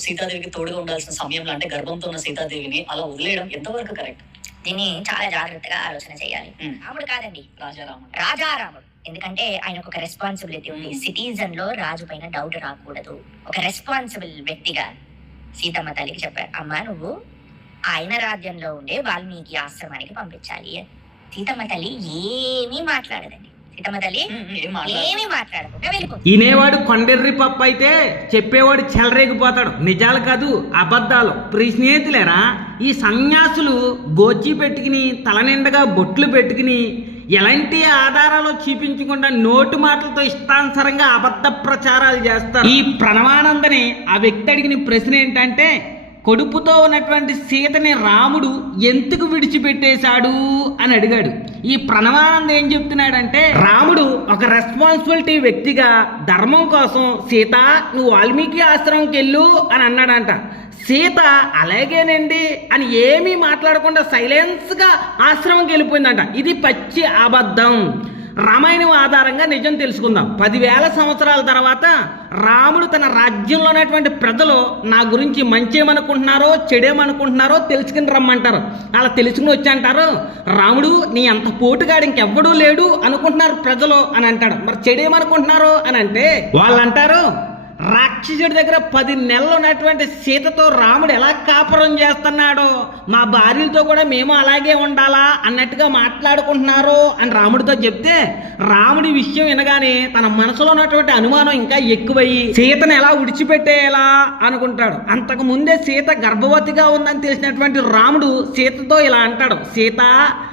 సీతాదేవికి తోడుగా ఉండాల్సిన సమయంలో అంటే గర్భంతో ఉన్న సీతాదేవిని అలా వదిలేయడం ఎంతవరకు కరెక్ట్? దీన్ని చాలా జాగ్రత్తగా ఆలోచన చేయాలి. రాముడు కాదండి. రాజారాముడు. రాజారాముడు. ఎందుకంటే ఆయనకు ఒక రెస్పాన్సిబిలిటీ ఉంది. సిటిజన్లో రాజు పైన డౌట్ రాకూడదు. ఒక రెస్పాన్సిబుల్ వ్యక్తిగా సీతమ్మ తల్లికి చెప్పారు అమ్మా నువ్వు ఆయన రాజ్యంలో ఉండే వాల్మీకి ఆశ్రమానికి పంపించాలి. అని. సీతమ్మ తల్లి ఏమీ మాట్లాడదండి. వినేవాడు కొండెర్రి పప్పు అయితే చెప్పేవాడు చెలరేగిపోతాడు. నిజాలు కాదు అబద్ధాలు. ప్రియ స్నేహితులేరా ఈ సన్యాసులు గోచి పెట్టుకుని తల నిండగా బొట్లు పెట్టుకుని ఎలాంటి ఆధారాలు చూపించకుండా నోటు మాటలతో ఇష్టానుసారంగా అబద్ధ ప్రచారాలు చేస్తారు. ఈ ప్రణవానందని ఆ వ్యక్తి అడిగిన ప్రశ్న ఏంటంటే కొడుపుతో ఉన్నటువంటి సీతని రాముడు ఎందుకు విడిచిపెట్టేశాడు? అని అడిగాడు. ఈ ప్రణవానంద్ ఏం చెప్తున్నాడంటే రాముడు ఒక రెస్పాన్సిబిలిటీ వ్యక్తిగా ధర్మం కోసం సీత నువ్వు వాల్మీకి ఆశ్రమంకి వెళ్ళు అని అన్నాడంట. సీత అలాగేనండి అని ఏమీ మాట్లాడకుండా సైలెన్స్గా ఆశ్రమంకి వెళ్ళిపోయిందంట. ఇది పచ్చి అబద్ధం. రామాయణం ఆధారంగా నిజం తెలుసుకుందాం. పదివేల సంవత్సరాల తర్వాత రాముడు తన రాజ్యంలో ఉన్నటువంటి ప్రజలు నా గురించి మంచేమనుకుంటున్నారో చెడేమనుకుంటున్నారో తెలుసుకుని రమ్మంటారు. అలా తెలుసుకుని వచ్చి అంటారు రాముడు నీ అంత పోటుగాడు ఇంకెవ్వడూ లేడు అనుకుంటున్నారు ప్రజలు అని అంటాడు. మరి చెడేమనుకుంటున్నారో అని అంటే వాళ్ళు అంటారు రాక్షసుడి దగ్గర పది నెలలు ఉన్నటువంటి సీతతో రాముడు ఎలా కాపురం చేస్తున్నాడో మా భార్యలతో కూడా మేము అలాగే ఉండాలా అన్నట్టుగా మాట్లాడుకుంటున్నారు అని రాముడితో చెప్తే రాముడి విషయం వినగానే తన మనసులో ఉన్నటువంటి అనుమానం ఇంకా ఎక్కువయ్యి సీతను ఎలా విడిచిపెట్టేయాలా అనుకుంటాడు. అంతకు ముందే సీత గర్భవతిగా ఉందని తెలిసినటువంటి రాముడు సీతతో ఇలా అంటాడు సీత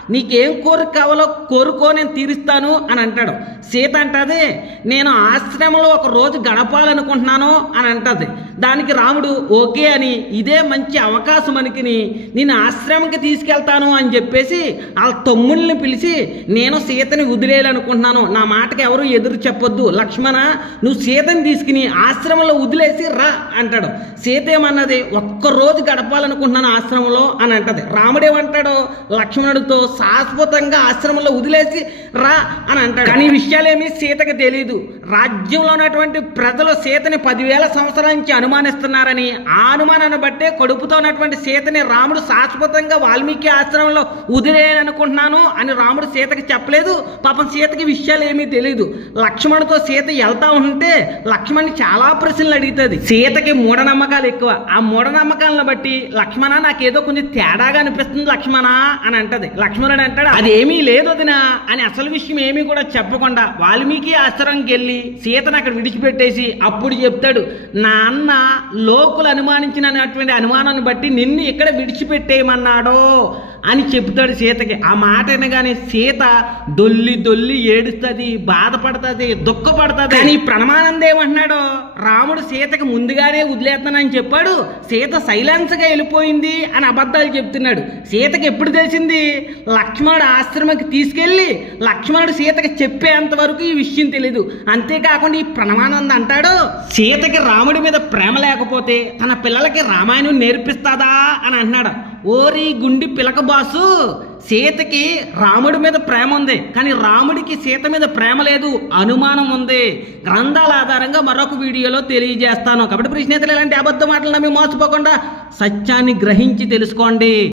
నీకేం కోరిక కావాలో కోరుకో నేను తీరుస్తాను అని అంటాడు. సీత అంటది నేను ఆశ్రమంలో ఒక రోజు గడపాలనుకుంటున్నాను అని అంటది. దానికి రాముడు ఓకే అని ఇదే మంచి అవకాశం అనికిని నేను ఆశ్రమంకి తీసుకెళ్తాను అని చెప్పేసి వాళ్ళ తమ్ముళ్ళని పిలిచి నేను సీతని వదిలేయాలనుకుంటున్నాను. నా మాటకి ఎవరు ఎదురు చెప్పొద్దు. లక్ష్మణ నువ్వు సీతని తీసుకుని ఆశ్రమంలో వదిలేసి రా అంటాడు. సీత ఏమన్నది ఒక్కరోజు గడపాలనుకుంటున్నాను ఆశ్రమంలో అని అంటది. రాముడేమంటాడు లక్ష్మణుడితో శాశ్వతంగా ఆశ్రమంలో వదిలేసి రా అని అంటాడు. కానీ విషయాలేమీ సీతకి తెలియదు రాజ్యంలో ఉన్నటువంటి ప్రజలు సీతని పదివేల సంవత్సరాల నుంచి అనుమానిస్తున్నారని ఆ అనుమానాన్ని బట్టే కడుపుతో ఉన్నటువంటి సీతని రాముడు శాశ్వతంగా వాల్మీకి ఆశ్రమంలో వదిలేయాలనుకుంటున్నాను అని రాముడు సీతకి చెప్పలేదు. పాపం సీతకి విషయాలు ఏమీ తెలియదు లక్ష్మణుతో సీత వెళ్తా ఉంటే లక్ష్మణ్ని చాలా ప్రశ్నలు అడుగుతుంది. సీతకి మూఢనమ్మకాలు ఎక్కువ. ఆ మూఢనమ్మకాలను బట్టి లక్ష్మణ నాకేదో కొంచెం తేడాగా అనిపిస్తుంది లక్ష్మణ అని అంటది. లక్ష్మణుడు అంటాడు అదేమీ లేదు వదినా అని అసలు విషయం ఏమీ కూడా చెప్పకుండా వాల్మీకి ఆశ్రమంకి వెళ్ళి సీతను అక్కడ విడిచిపెట్టేసి అప్పుడు చెప్తాడు నా అన్న లోకులు అనుమానించినటువంటి అనుమానాన్ని బట్టి నిన్ను ఇక్కడ విడిచిపెట్టేయమన్నాడో అని చెప్తాడు సీతకి. ఆ మాట వినగానే సీత దొల్లి దొల్లి ఏడుస్తుంది బాధపడుతుంది దుఃఖపడుతుంది. కానీ ప్రణమానంద ఏమంటున్నాడు? రాముడు సీతకి ముందుగానే వదిలేస్తానని చెప్పాడు. సీత సైలెన్స్గా వెళ్ళిపోయింది అని అబద్ధాలు చెప్తున్నాడు. సీతకి ఎప్పుడు తెలిసింది? లక్ష్మణుడు ఆశ్రమకి తీసుకెళ్ళి లక్ష్మణుడు సీతకి చెప్పేంత వరకు ఈ విషయం తెలీదు. అంతేకాకుండా ఈ ప్రణమానంద అంటాడు సీతకి రాముడి మీద ప్రేమ లేకపోతే తన పిల్లలకి రామాయణం నేర్పిస్తాదా? అని అంటున్నాడు. ఓరి గుండి పిలక బాసు సీతకి రాముడి మీద ప్రేమ ఉంది. కానీ రాముడికి సీత మీద ప్రేమ లేదు అనుమానం ఉంది. గ్రంథాల ఆధారంగా మరొక వీడియోలో తెలియజేస్తాను. కాబట్టి ప్రశ్నేతలు ఇలాంటి అబద్ధ మాటలు నమ్మి మోసపోకుండా సత్యాన్ని గ్రహించి తెలుసుకోండి.